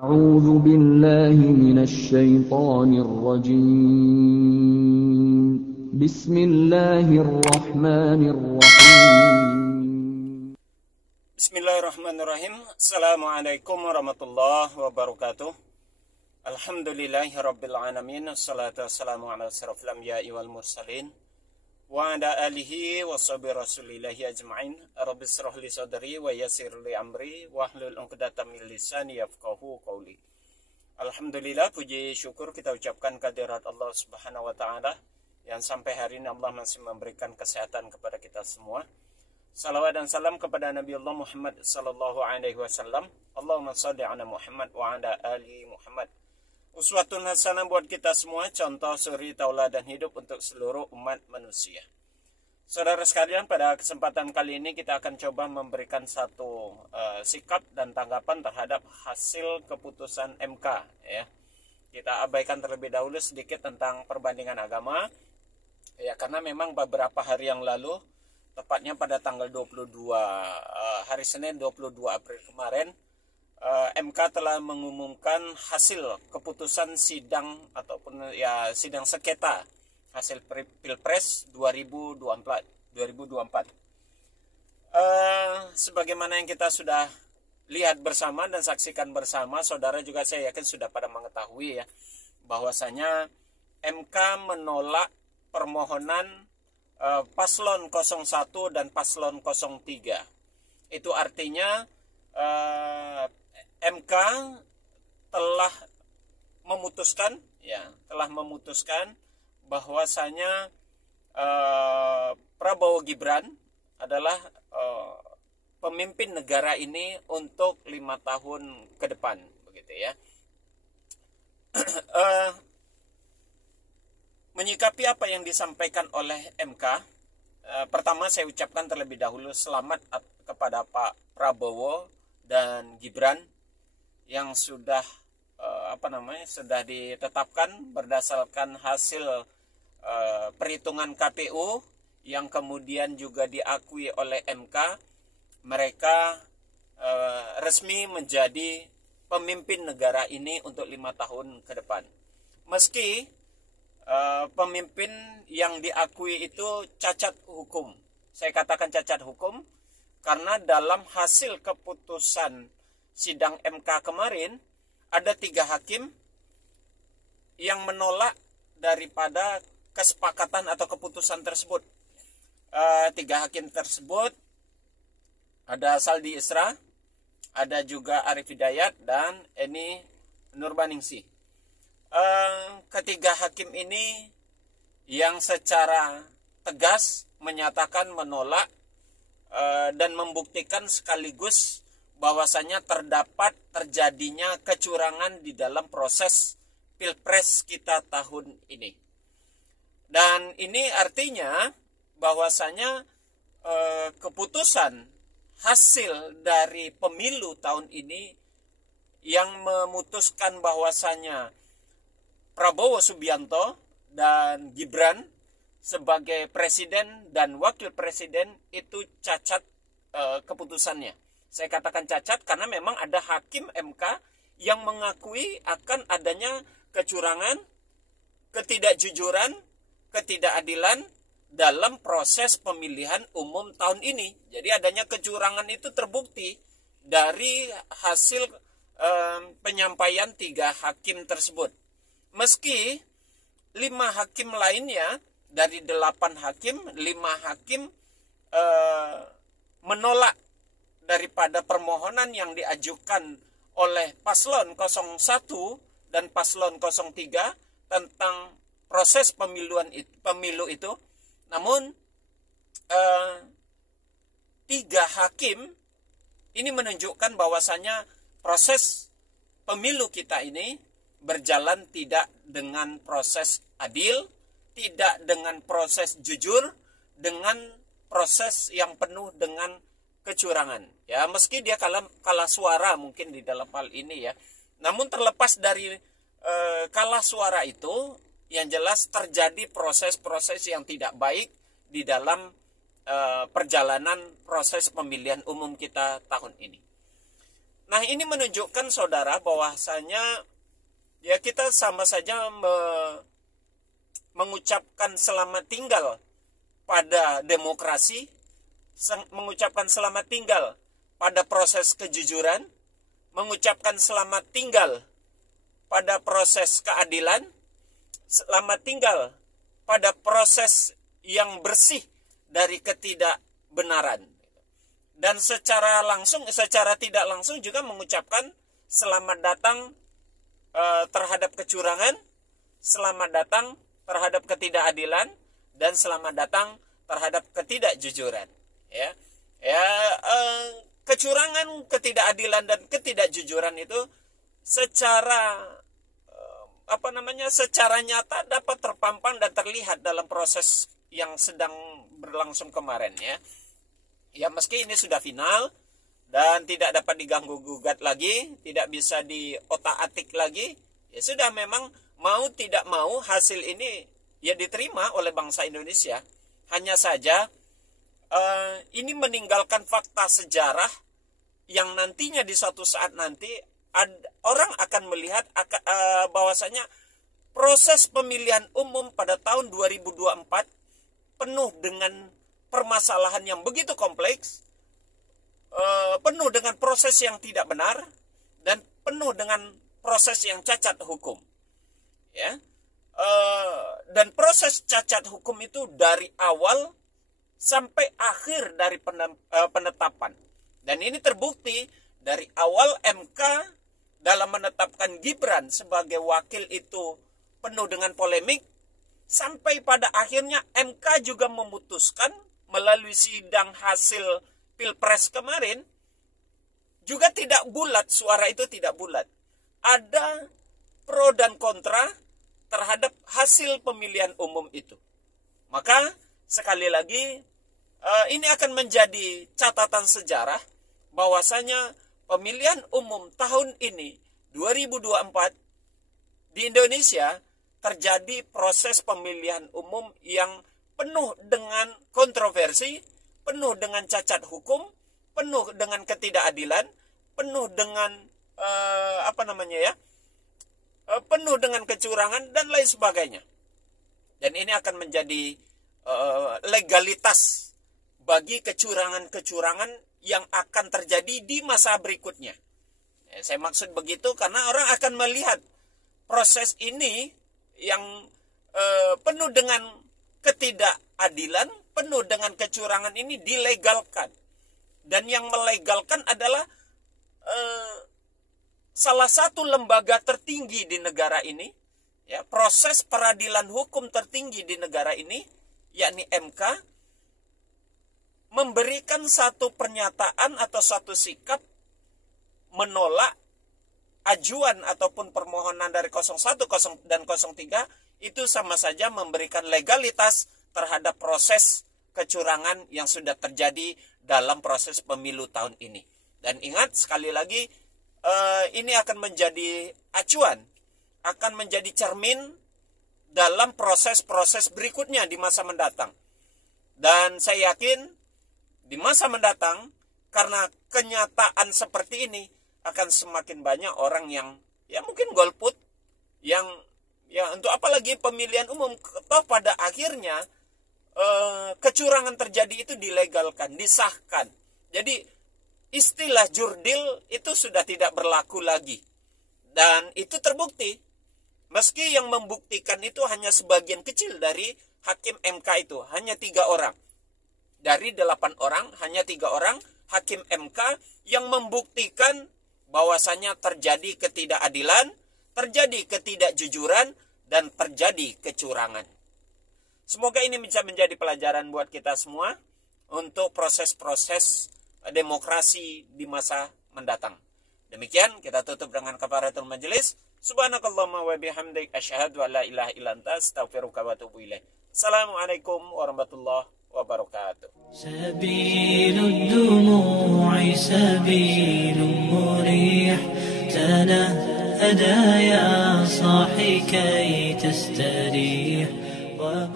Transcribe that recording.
أعوذ بالله من الشيطان الرجيم بسم الله الرحمن الرحيم Bismillahirrahmanirrahim. Assalamualaikum warahmatullahi wabarakatuh. Alhamdulillahi rabbil alamin. Assalatu wassalamu ala asyrafil anbiya'i wal mursalin wa ala alihi wa sahbihi rasulillahi ajma'in. Rabbi shrah li sadri wa yassir li amri wa hlul 'uqdatam min lisani yafqahu qawli. Alhamdulillah, puji syukur kita ucapkan kehadirat Allah Subhanahu wa taala yang sampai hari ini Allah masih memberikan kesehatan kepada kita semua. Salawat dan salam kepada Nabi Allah Muhammad sallallahu alaihi wasallam. Allahumma shalli ala Muhammad wa ala ali Muhammad. Uswatun hasanah buat kita semua, contoh suri tauladan hidup untuk seluruh umat manusia. Saudara sekalian, pada kesempatan kali ini kita akan coba memberikan satu sikap dan tanggapan terhadap hasil keputusan MK ya. Kita abaikan terlebih dahulu sedikit tentang perbandingan agama ya, karena memang beberapa hari yang lalu, tepatnya pada tanggal 22 hari Senin 22 April kemarin, MK telah mengumumkan hasil keputusan sidang ataupun ya sidang sengketa hasil Pilpres 2024. Sebagaimana yang kita sudah lihat bersama dan saksikan bersama, saudara juga saya yakin sudah pada mengetahui ya, bahwasanya MK menolak permohonan paslon 01 dan paslon 03. Itu artinya MK telah memutuskan bahwasanya Prabowo Gibran adalah pemimpin negara ini untuk 5 tahun ke depan, begitu ya. Menyikapi apa yang disampaikan oleh MK, pertama saya ucapkan terlebih dahulu selamat kepada Pak Prabowo dan Gibran yang sudah sudah ditetapkan berdasarkan hasil perhitungan KPU yang kemudian juga diakui oleh MK. Mereka resmi menjadi pemimpin negara ini untuk 5 tahun ke depan. Meski pemimpin yang diakui itu cacat hukum. Saya katakan cacat hukum karena dalam hasil keputusan sidang MK kemarin ada 3 hakim yang menolak daripada kesepakatan atau keputusan tersebut. 3 hakim tersebut ada Saldi Isra, ada juga Arif Hidayat, dan Eni Nurbaningsih. Ketiga hakim ini yang secara tegas menyatakan menolak dan membuktikan sekaligus bahwasanya terjadinya kecurangan di dalam proses Pilpres kita tahun ini. Dan ini artinya bahwasanya keputusan hasil dari pemilu tahun ini yang memutuskan bahwasanya Prabowo Subianto dan Gibran sebagai presiden dan wakil presiden itu cacat keputusannya. Saya katakan cacat karena memang ada hakim MK yang mengakui akan adanya kecurangan, ketidakjujuran, ketidakadilan dalam proses pemilihan umum tahun ini. Jadi adanya kecurangan itu terbukti dari hasil penyampaian 3 hakim tersebut. Meski 5 hakim lainnya dari 8 hakim, 5 hakim menolak daripada permohonan yang diajukan oleh paslon 01 dan paslon 03 tentang proses pemilu itu. Namun 3 hakim ini menunjukkan bahwasanya proses pemilu kita ini berjalan tidak dengan proses adil, tidak dengan proses jujur, dengan proses yang penuh dengan kecurangan. Ya, meski dia kalah suara mungkin di dalam hal ini ya. Namun terlepas dari kalah suara itu, yang jelas terjadi proses-proses yang tidak baik di dalam perjalanan proses pemilihan umum kita tahun ini. Nah, ini menunjukkan saudara bahwasanya ya kita sama saja mengucapkan selamat tinggal pada demokrasi, mengucapkan selamat tinggal pada proses kejujuran, mengucapkan selamat tinggal pada proses keadilan, selamat tinggal pada proses yang bersih dari ketidakbenaran. Dan secara tidak langsung juga mengucapkan selamat datang terhadap kecurangan, selamat datang terhadap ketidakadilan, dan selamat datang terhadap ketidakjujuran. Kecurangan, ketidakadilan, dan ketidakjujuran itu secara secara nyata dapat terpampang dan terlihat dalam proses yang sedang berlangsung kemarin, ya. Ya, meski ini sudah final dan tidak dapat diganggu-gugat lagi, tidak bisa diotak-atik lagi, ya sudah, memang mau tidak mau hasil ini ya diterima oleh bangsa Indonesia. Hanya saja ini meninggalkan fakta sejarah yang nantinya di suatu saat nanti orang akan melihat bahwasanya proses pemilihan umum pada tahun 2024 penuh dengan permasalahan yang begitu kompleks, penuh dengan proses yang tidak benar, dan penuh dengan proses yang cacat hukum, ya. Dan proses cacat hukum itu dari awal sampai akhir dari penetapan. Dan ini terbukti dari awal MK dalam menetapkan Gibran sebagai wakil itu penuh dengan polemik, sampai pada akhirnya MK juga memutuskan melalui sidang hasil Pilpres kemarin juga tidak bulat, suara itu tidak bulat. Ada pro dan kontra terhadap hasil pemilihan umum itu. Maka sekali lagi ini akan menjadi catatan sejarah bahwasanya pemilihan umum tahun ini 2024 di Indonesia terjadi proses pemilihan umum yang penuh dengan kontroversi, penuh dengan cacat hukum, penuh dengan ketidakadilan, penuh dengan penuh dengan kecurangan dan lain sebagainya. Dan ini akan menjadi legalitas bagi kecurangan-kecurangan yang akan terjadi di masa berikutnya. Ya, saya maksud begitu karena orang akan melihat proses ini yang penuh dengan ketidakadilan, penuh dengan kecurangan ini dilegalkan. Dan yang melegalkan adalah salah satu lembaga tertinggi di negara ini, ya, proses peradilan hukum tertinggi di negara ini, yakni MK, memberikan satu pernyataan atau satu sikap menolak ajuan ataupun permohonan dari 01 dan 03, itu sama saja memberikan legalitas terhadap proses kecurangan yang sudah terjadi dalam proses pemilu tahun ini. Dan ingat sekali lagi, ini akan menjadi acuan, akan menjadi cermin dalam proses-proses berikutnya di masa mendatang. Dan saya yakin di masa mendatang, karena kenyataan seperti ini, akan semakin banyak orang yang ya mungkin golput, yang ya untuk apalagi pemilihan umum, toh pada akhirnya kecurangan terjadi itu dilegalkan, disahkan. Jadi istilah jurdil itu sudah tidak berlaku lagi. Dan itu terbukti. Meski yang membuktikan itu hanya sebagian kecil dari hakim MK itu, hanya 3 orang. Dari 8 orang, hanya 3 orang hakim MK yang membuktikan bahwasanya terjadi ketidakadilan, terjadi ketidakjujuran, dan terjadi kecurangan. Semoga ini bisa menjadi pelajaran buat kita semua untuk proses-proses demokrasi di masa mendatang. Demikian kita tutup dengan kafaratul majelis. Subhanakallahumma wa bihamdik asyhadu an la ilaha illa anta astaghfiruka wa atubu ilaik. Assalamualaikum warahmatullahi wabarakatuh. Sabilud dumu'i sabilun murih tanahada ya sahi kay tastarih wa